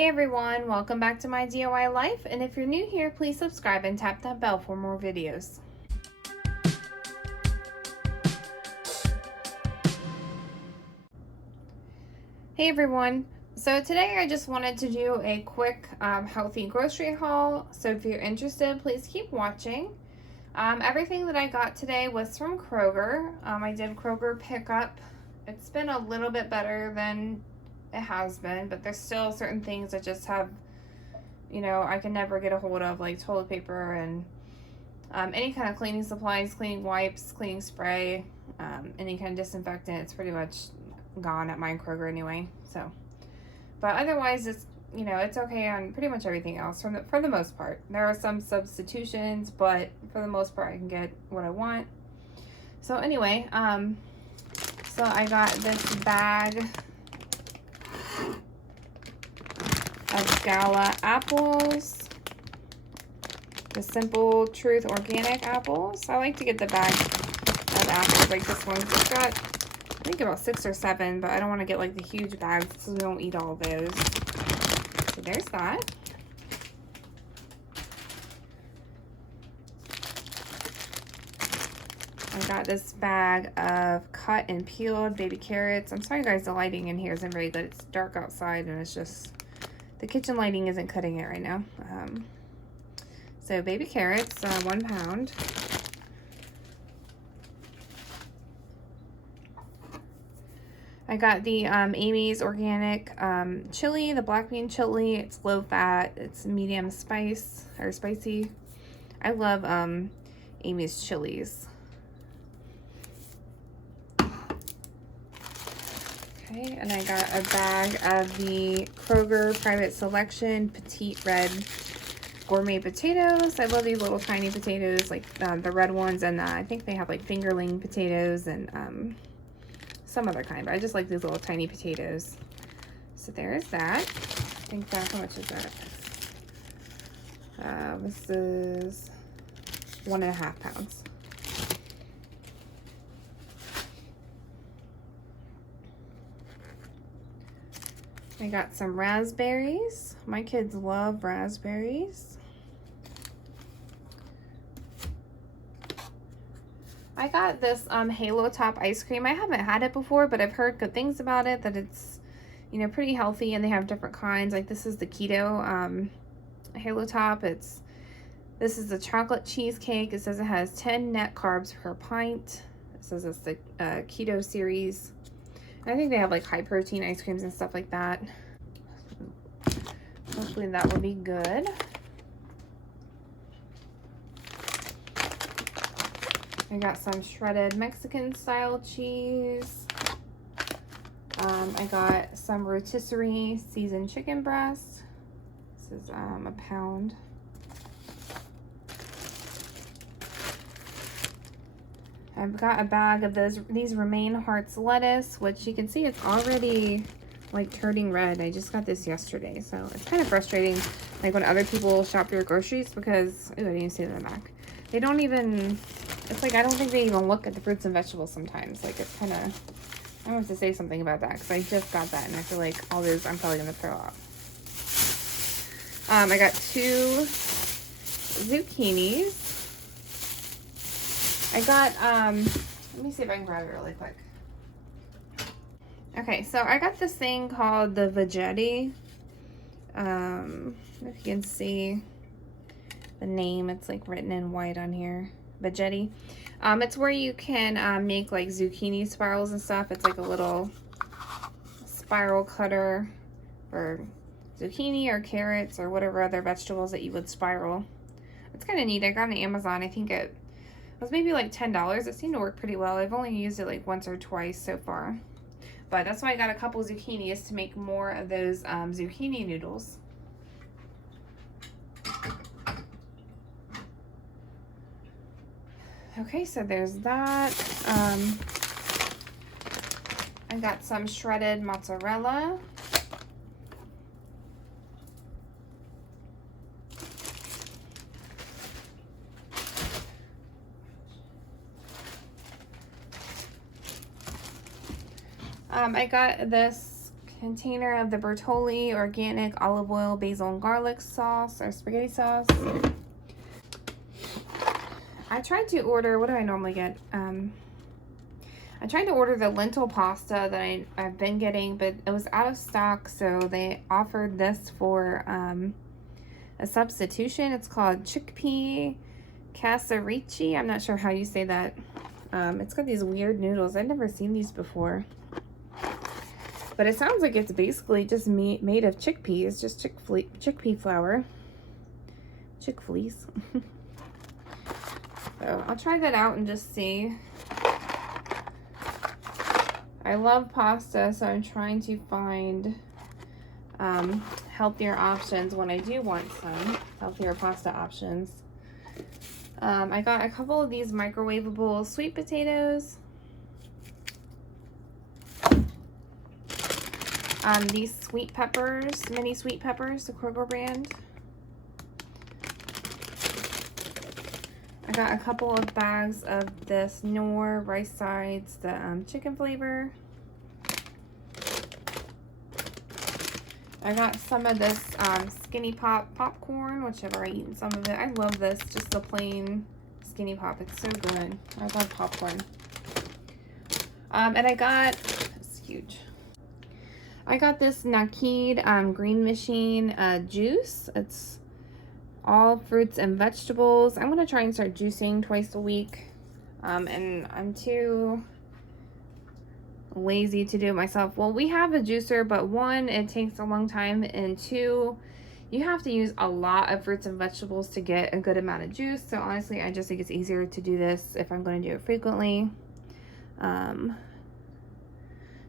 Hey everyone, welcome back to my DIY life, and if you're new here, please subscribe and tap that bell for more videos. Hey everyone, so today I just wanted to do a quick healthy grocery haul, so if you're interested, please keep watching. Everything that I got today was from Kroger. I did Kroger pickup. It's been a little bit better than it has been, but there's still certain things that just have, I can never get a hold of, like toilet paper and any kind of cleaning supplies, cleaning wipes, cleaning spray, any kind of disinfectant. It's pretty much gone at my Kroger anyway. So, but otherwise, it's okay on pretty much everything else for the most part. There are some substitutions, but for the most part, I can get what I want. So anyway, so I got this bag of Gala apples, the Simple Truth organic apples. I like to get the bag of apples like this one. It's got, I think, about 6 or 7, but I don't want to get like the huge bags so we don't eat all those. So there's that. I got this bag of cut and peeled baby carrots. I'm sorry guys, the lighting in here isn't very good. It's dark outside and it's just, the kitchen lighting isn't cutting it right now. So baby carrots, 1 pound. I got the Amy's organic chili, the black bean chili. It's low fat, it's medium spice or spicy. I love Amy's chilies. Okay, and I got a bag of the Kroger Private Selection Petite Red Gourmet potatoes. I love these little tiny potatoes, like the red ones, and I think they have like fingerling potatoes and some other kind, but I just like these little tiny potatoes. So there's that. I think that, how much is that? This is 1.5 pounds. I got some raspberries. My kids love raspberries. I got this Halo Top ice cream. I haven't had it before, but I've heard good things about it, that it's, pretty healthy, and they have different kinds. Like this is the keto Halo Top. This is the chocolate cheesecake. It says it has 10 net carbs per pint. It says it's the keto series. I think they have like high protein ice creams and stuff like that. Hopefully that will be good. I got some shredded Mexican style cheese. I got some rotisserie seasoned chicken breast. This is a pound. I've got a bag of these Remain Hearts lettuce, which you can see it's already like turning red. I just got this yesterday, so it's kind of frustrating, like when other people shop your groceries, because, ooh, I didn't even see it in the back. They don't even, it's like I don't think they even look at the fruits and vegetables sometimes. Like it's kind of, I have to say something about that because I just got that and I feel like all those I'm probably gonna throw out. I got 2 zucchinis. I got, let me see if I can grab it really quick. Okay, so I got this thing called the Veggetti. If you can see the name, it's like written in white on here. Veggetti. It's where you can make like zucchini spirals and stuff. It's like a little spiral cutter for zucchini or carrots or whatever other vegetables that you would spiral. It's kind of neat. I got it on Amazon. I think it was maybe like $10. It seemed to work pretty well. I've only used it like once or twice so far. But that's why I got a couple zucchinis to make more of those zucchini noodles. Okay, so there's that. I got some shredded mozzarella. I got this container of the Bertolli organic olive oil, basil, and garlic sauce or spaghetti sauce. I tried to order, what do I normally get? I tried to order the lentil pasta that I've been getting, but it was out of stock, so they offered this for a substitution. It's called chickpea casarici. I'm not sure how you say that. It's got these weird noodles. I've never seen these before. But it sounds like it's basically just made of chickpeas, just chickpea flour. Chickfleas. So I'll try that out and just see. I love pasta, so I'm trying to find healthier options when I do want some healthier pasta options. I got a couple of these microwavable sweet potatoes. These sweet peppers, mini sweet peppers, the Kroger brand. I got a couple of bags of this Knorr rice sides, the chicken flavor. I got some of this Skinny Pop popcorn, which I've already eaten some of it. I love this, just the plain Skinny Pop. It's so good. I love popcorn. And I got, it's huge. I got this Nakid Green Machine juice. It's all fruits and vegetables. I'm gonna try and start juicing twice a week. And I'm too lazy to do it myself. Well, we have a juicer, but one, it takes a long time, and two, you have to use a lot of fruits and vegetables to get a good amount of juice. So honestly, I just think it's easier to do this if I'm going to do it frequently.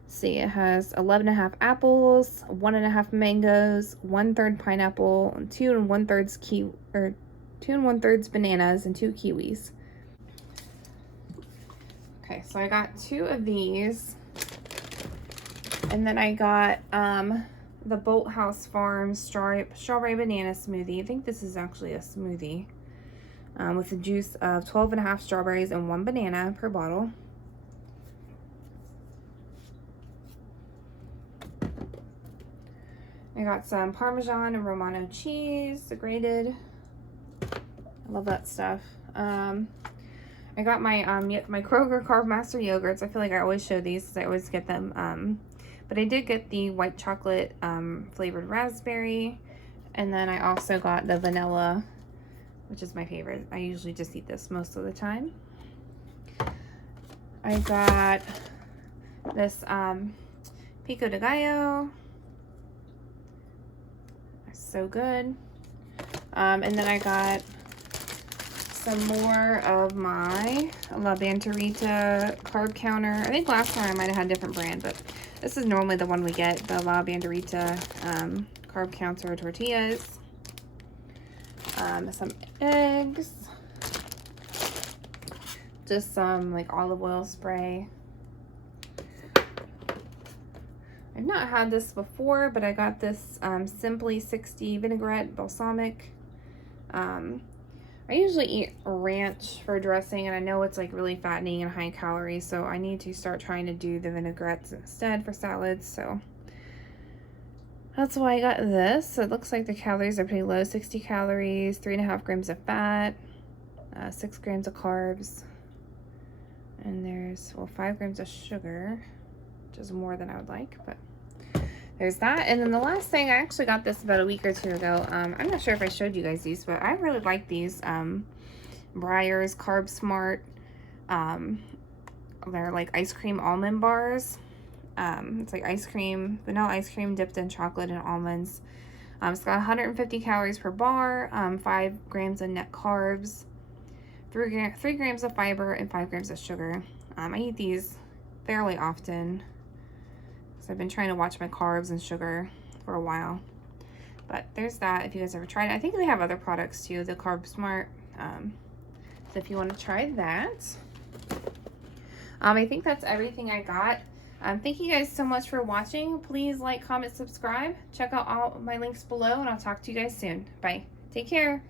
See, it has 11.5 apples, 1.5 mangoes, 1/3 pineapple, 2 1/3 bananas, and 2 kiwis. Okay, so I got 2 of these, and then I got the Bolthouse Farms strawberry banana smoothie. I think this is actually a smoothie with a juice of 12.5 strawberries and 1 banana per bottle. I got some Parmesan and Romano cheese, grated. I love that stuff. I got my my Kroger Carb Master yogurts. I feel like I always show these because I always get them. But I did get the white chocolate flavored raspberry, and then I also got the vanilla, which is my favorite. I usually just eat this most of the time. I got this pico de gallo. So good. And then I got some more of my La Banderita carb counter. I think last time I might have had a different brand, but this is normally the one we get, the La Banderita carb counter tortillas. Some eggs. Just some like olive oil spray. I've not had this before, but I got this Simply 60 vinaigrette balsamic. I usually eat ranch for dressing, and I know it's like really fattening and high calories, so I need to start trying to do the vinaigrettes instead for salads. So that's why I got this. So it looks like the calories are pretty low, 60 calories, 3.5 grams of fat, 6 grams of carbs, and there's, well, 5 grams of sugar, which is more than I would like, but there's that. And then the last thing, I actually got this about a week or 2 ago. I'm not sure if I showed you guys these, but I really like these Breyers Carb Smart. They're like ice cream almond bars. It's like ice cream, vanilla ice cream dipped in chocolate and almonds. It's got 150 calories per bar, 5 grams of net carbs, 3 grams of fiber, and 5 grams of sugar. I eat these fairly often, so I've been trying to watch my carbs and sugar for a while. But there's that, if you guys ever tried it. I think they have other products too, the Carb Smart. So if you want to try that. I think that's everything I got. Thank you guys so much for watching. Please like, comment, subscribe. Check out all my links below, and I'll talk to you guys soon. Bye. Take care.